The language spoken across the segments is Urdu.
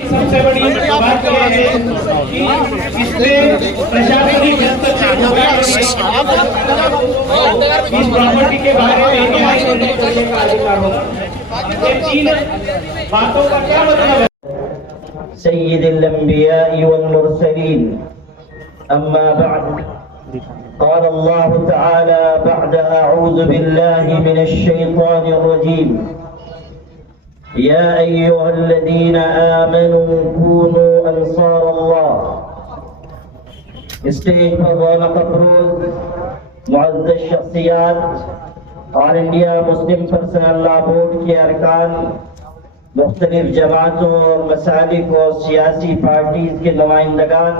سب سے بڑی بات یہ ہے کہ اس میں پرشاسنک ہستক্ষیپ اس پراپرٹی کے بارے میں انتہائی کرنے کا ادھیکار ہوگا. یہ تین باتوں کا کیا مطلب ہے؟ سید الانبیاء والمرسلین اما بعد قال اللہ تعالی بعد اعوذ باللہ من الشیطان الرجیم یا ایہا الذین آمنوا كونوا انصار اللہ. اسٹیج پر رونق افروز معزز شخصیات، آل انڈیا مسلم پرسنل لا بورڈ کے ارکان، مختلف جماعتوں اور مسالک اور سیاسی پارٹیز کے نمائندگان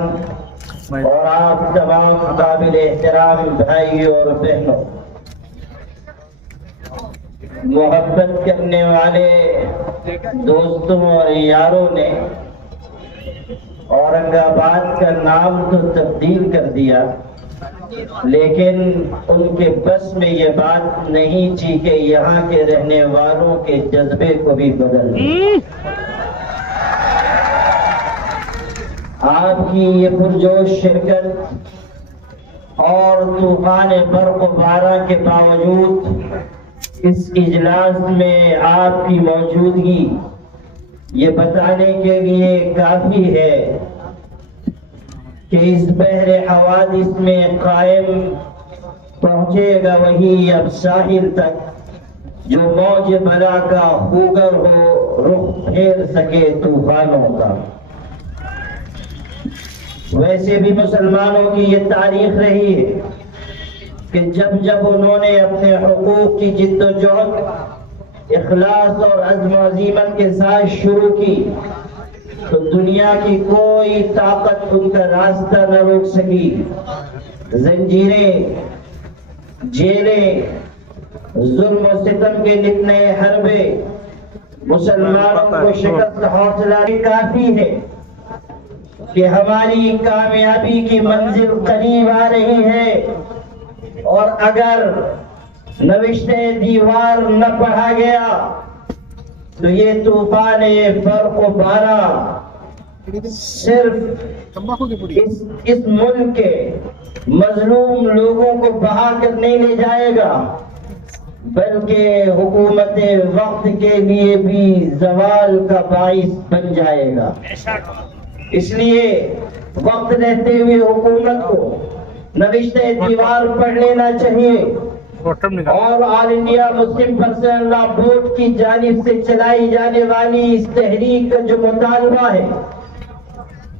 اور آپ تمام قابل احترام بھائیوں اور بہنوں، محبت کرنے والے دوستوں اور یاروں نے اورنگ آباد کا نام تو تبدیل کر دیا، لیکن ان کے بس میں یہ بات نہیں تھی کہ یہاں کے رہنے والوں کے جذبے کو بھی بدل دیں. آپ کی یہ پرجوش شرکت اور طوفان برق و باران کے باوجود اس اجلاس میں آپ کی موجودگی یہ بتانے کے لیے کافی ہے کہ اس بحر حوادث میں قائم پہنچے گا وہی اب ساحل تک جو موج بلا کا خوگر ہو، رخ پھیر سکے طوفانوں کا. ویسے بھی مسلمانوں کی یہ تاریخ رہی ہے کہ جب جب انہوں نے اپنے حقوق کی جد و جہد اخلاص اور عزم و عزیمت کے ساتھ شروع کی تو دنیا کی کوئی طاقت ان کا راستہ نہ روک سکی. زنجیریں، جیلیں، ظلم و ستم کے نتنے حربے مسلمانوں کو شکست حوصلہ کافی ہے کہ ہماری کامیابی کی منزل قریب آ رہی ہے، اور اگر نوشتہ دیوار نہ پڑھا گیا تو یہ طوفان برق و باران صرف اس ملک کے مظلوم لوگوں کو بہا کر نہیں لے جائے گا، بلکہ حکومت وقت کے لیے بھی زوال کا باعث بن جائے گا. اس لیے وقت رہتے ہوئے حکومت کو نوشتہ دیوار پڑھ لینا چاہیے، اور آل انڈیا مسلم پرسنل لا بورڈ کی جانب سے چلائی جانے والی اس تحریک کا جو مطالبہ ہے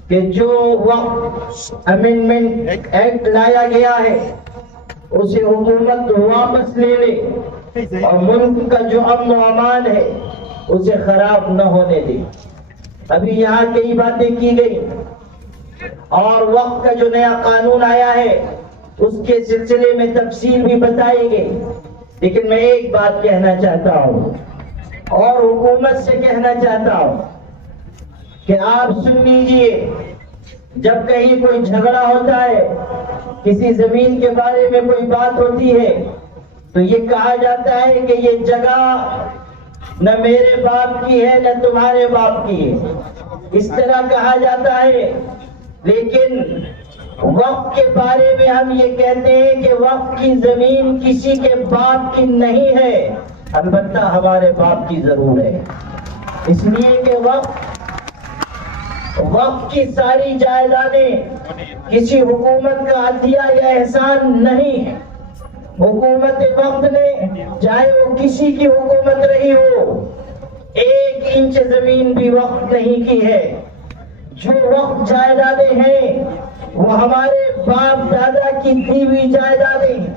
کہ جو وقت امینڈمنٹ ایکٹ لایا گیا ہے اسے حکومت واپس لے لے، اور ملک کا جو امن و امان ہے اسے خراب نہ ہونے دے. ابھی یہاں کئی باتیں کی گئی اور وقت کا جو نیا قانون آیا ہے اس کے سلسلے میں تفصیل بھی بتائی گئی، لیکن میں ایک بات کہنا چاہتا ہوں اور حکومت سے کہنا چاہتا ہوں کہ آپ سن لیجئے، جب کہیں کوئی جھگڑا ہوتا ہے، کسی زمین کے بارے میں کوئی بات ہوتی ہے تو یہ کہا جاتا ہے کہ یہ جگہ نہ میرے باپ کی ہے نہ تمہارے باپ کی ہے، اس طرح کہا جاتا ہے. لیکن وقف کے بارے میں ہم یہ کہتے ہیں کہ وقف کی زمین کسی کے باپ کی نہیں ہے، البتہ ہمارے باپ کی ضرور ہے، اس لیے کہ وقف کی ساری جائیدادیں کسی حکومت کا عطیہ یا احسان نہیں ہے. حکومت وقت نے چاہے وہ کسی کی حکومت رہی ہو 1 انچ زمین بھی وقف نہیں کی ہے. جو وقف جائیدادیں ہیں وہ ہمارے باپ دادا کی دی ہوئی جائیدادیں ہیں،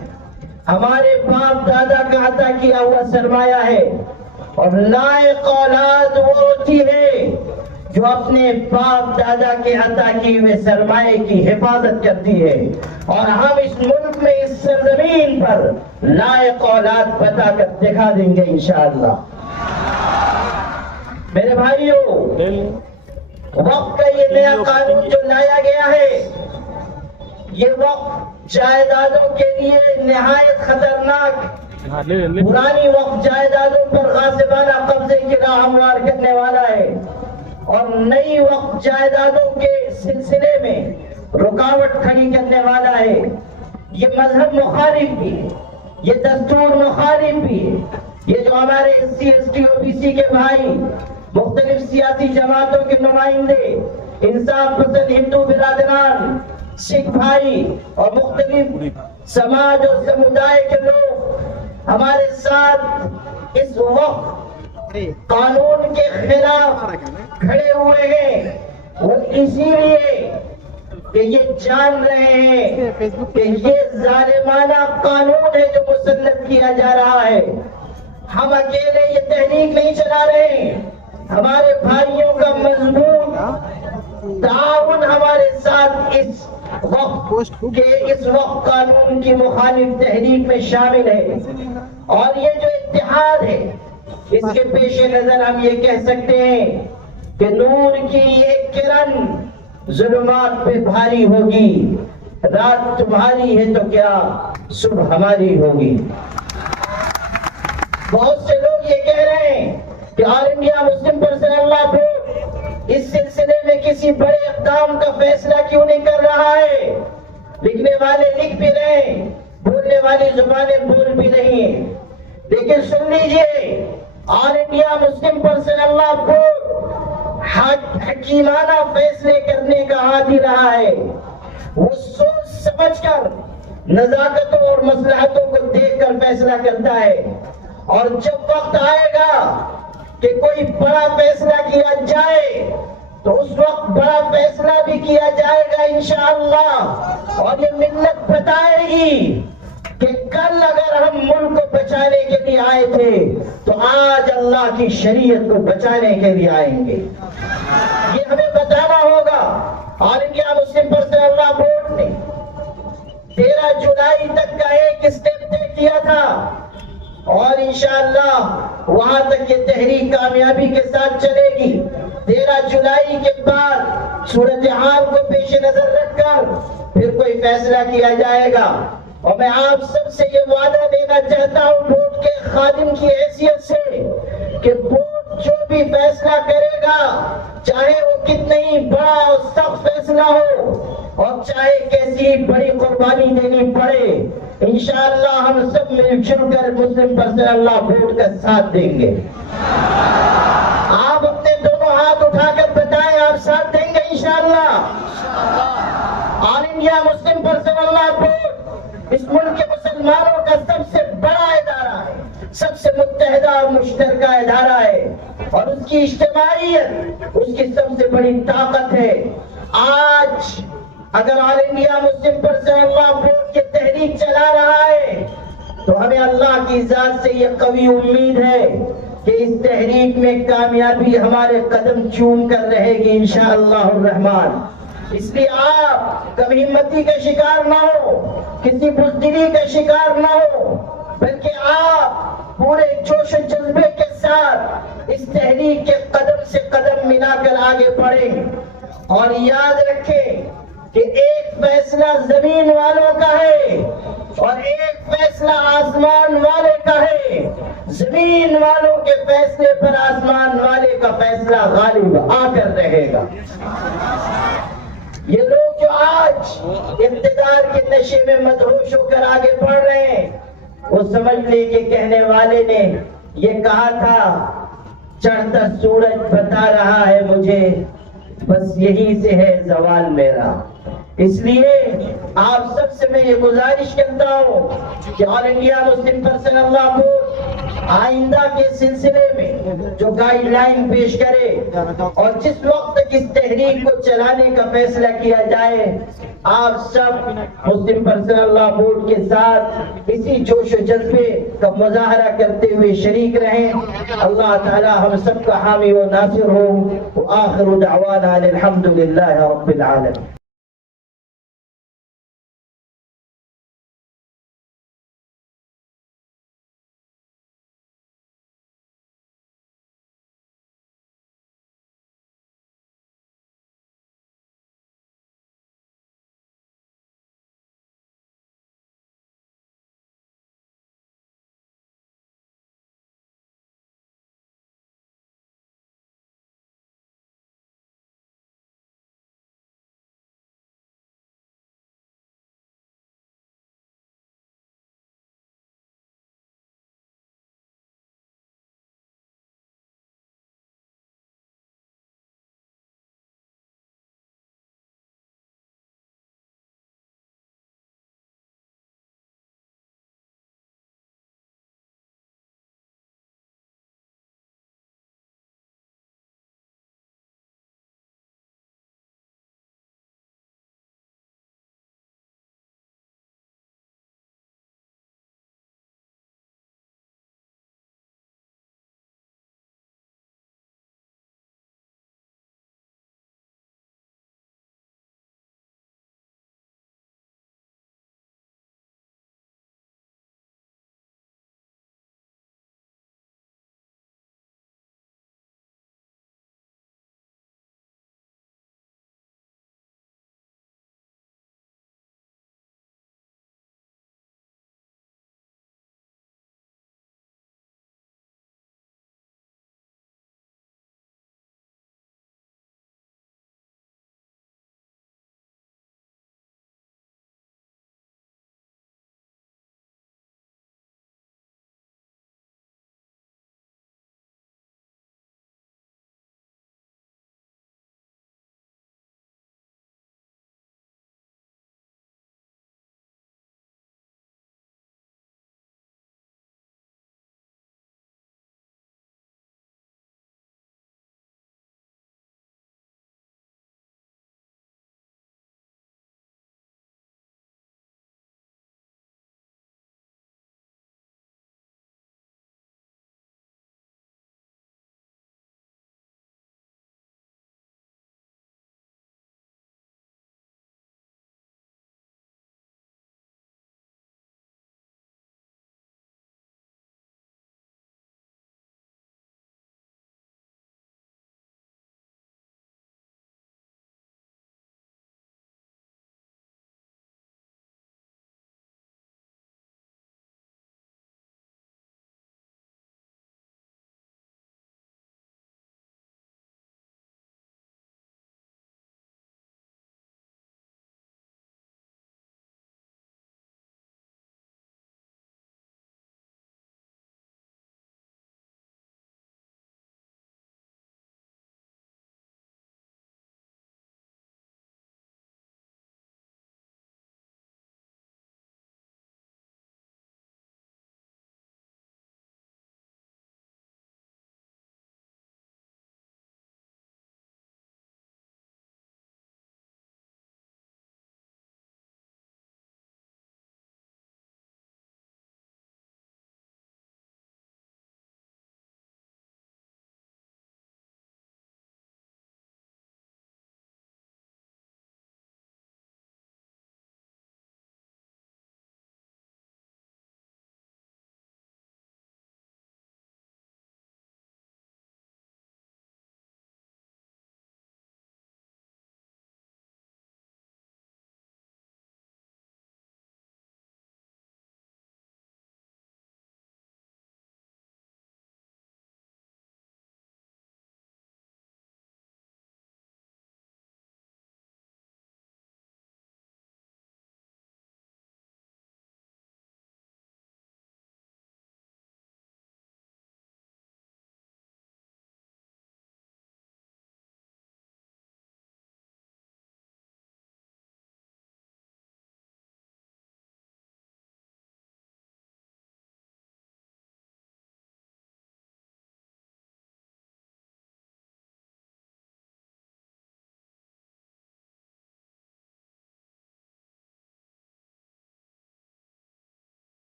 ہمارے باپ دادا کا عطا کیا ہوا سرمایہ ہے، اور لائق اولاد وہ ہوتی ہے جو اپنے باپ دادا کے عطا کیے ہوئے سرمایہ کی حفاظت کرتی ہے. اور ہم اس ملک میں اس سرزمین پر لائق اولاد بتا کر دکھا دیں گے انشاءاللہ. میرے بھائیوں، وقت کا یہ نیا قانون جو لایا گیا ہے یہ وقت جائیدادوں کے لیے نہایت خطرناک پرانی وقت جائیدادوں پر غاصبانہ قبضے کی راہ ہموار کرنے والا ہے اور نئی وقف جائیدادوں کے سلسلے میں رکاوٹ کھڑی کرنے والا ہے، یہ مذہب مخالف بھی ہے، یہ دستور مخالف بھی ہے، یہ جو ہمارے SC ST OBC کے بھائی، مختلف سیاسی جماعتوں کے نمائندے، انصاف پسند ہندو برادران، سکھ بھائی اور مختلف سماج اور سمودائے کے لوگ ہمارے ساتھ اس وقت قانون کے خلاف کھڑے ہوئے ہیں، وہ اسی لیے کہ یہ جان رہے ہیں کہ یہ ظالمانہ قانون ہے جو مسلط کیا جا رہا ہے۔ ہم اکیلے یہ تحریک نہیں چلا رہے ہیں، ہمارے بھائیوں کا مضبوط تعاون ہمارے ساتھ اس وقت قانون کی مخالف تحریک میں شامل ہے، اور یہ جو اتحاد ہے اس کے پیش نظر ہم یہ کہہ سکتے ہیں کہ نور کی ایک کرن ظلمات پہ بھاری ہوگی، رات تمہاری ہے تو کیا صبح ہماری ہوگی۔ بہت سے لوگ یہ کہہ رہے ہیں کہ آل انڈیا مسلم پرسنل لا بورڈ اس سلسلے میں کسی بڑے اقدام کا فیصلہ کیوں نہیں کر رہا ہے۔ لکھنے والے لکھ بھی رہے ہیں، بولنے والی زبانیں بول بھی رہی ہیں، لیکن سن لیجئے، آل انڈیا مسلم پرسنل لا بورڈ حکیمانہ فیصلے کرنے کا عادی رہا ہے۔ وہ سوچ سمجھ کر نزاکتوں اور مصلحتوں کو دیکھ کر فیصلہ کرتا ہے، اور جب وقت آئے گا کہ کوئی بڑا فیصلہ کیا جائے تو اس وقت بڑا فیصلہ بھی کیا جائے گا انشاءاللہ، اور یہ ملت بتائے گی کہ کل اگر ہم ملک کو بچانے کے لیے آئے تھے تو آج اللہ کی شریعت کو بچانے کے لیے آئیں گے۔ یہ ہمیں بتانا ہوگا۔ آل انڈیا مسلم پرسنل لا بورڈ نے 13 جولائی تک کا ایک اسٹیپ طے کیا تھا، اور انشاءاللہ وہاں تک یہ تحریک کامیابی کے ساتھ چلے گی۔ 13 جولائی کے بعد صورتحال کو پیش نظر رکھ کر پھر کوئی فیصلہ کیا جائے گا، اور میں آپ سب سے یہ وعدہ دینا چاہتا ہوں بورڈ کے خادم کی حیثیت سے کہ بورڈ جو بھی فیصلہ کرے گا، چاہے وہ کتنا ہی بڑا اور سخت فیصلہ ہو، اور چاہے کیسی بڑی قربانی دینی پڑے، انشاءاللہ ہم سب مل جل کر مسلم پرسنل لا بورڈ کا ساتھ دیں گے۔ آپ اپنے دونوں ہاتھ اٹھا کر بتائیں آپ ساتھ دیں گے انشاءاللہ۔ آل انڈیا مسلم پرسنل لا بورڈ اس ملک کے مسلمانوں کا سب سے بڑا ادارہ ہے، سب سے متحدہ اور مشترکہ ادارہ ہے، اور اس کی اجتماعیت اس کی سب سے بڑی طاقت ہے۔ آج اگر آل انڈیا مسلم پرسنل لا بورڈ کی تحریک چلا رہا ہے تو ہمیں اللہ کی ذات سے یہ قوی امید ہے کہ اس تحریک میں کامیابی ہمارے قدم چوم کر رہے گی انشاءاللہ الرحمن۔ اس لیے آپ کبھی ہمتی کا شکار نہ ہو، کسی بزدلی کا شکار نہ ہو، بلکہ آپ پورے جوش و جذبے کے ساتھ اس تحریک کے قدم سے قدم ملا کر آگے بڑھیں، اور یاد رکھیں کہ ایک فیصلہ زمین والوں کا ہے اور ایک فیصلہ آسمان والے کا ہے۔ زمین والوں کے فیصلے پر آسمان والے کا فیصلہ غالب آ کر رہے گا۔ یہ لوگ جو آج اقتدار کے نشے میں مدہوش ہو کر آگے بڑھ رہے ہیں، وہ سمجھ لے کہ کہنے والے نے یہ کہا تھا، چڑھتا سورج بتا رہا ہے مجھے، بس یہی سے ہے زوال میرا۔ اس لیے آپ سب سے میں یہ گزارش کرتا ہوں کہ آل انڈیا مسلم پرسنل لا بورڈ آئندہ کے سلسلے میں جو گائیڈ لائن پیش کرے، اور جس وقت تک اس تحریک کو چلانے کا فیصلہ کیا جائے، آپ سب مسلم پرسنل لا بورڈ کے ساتھ اسی جوش و جذبے کا مظاہرہ کرتے ہوئے شریک رہیں۔ اللہ تعالی ہم سب کا حامی و ناصر ہو۔ وآخر دعوانا الحمد للہ رب العالمین۔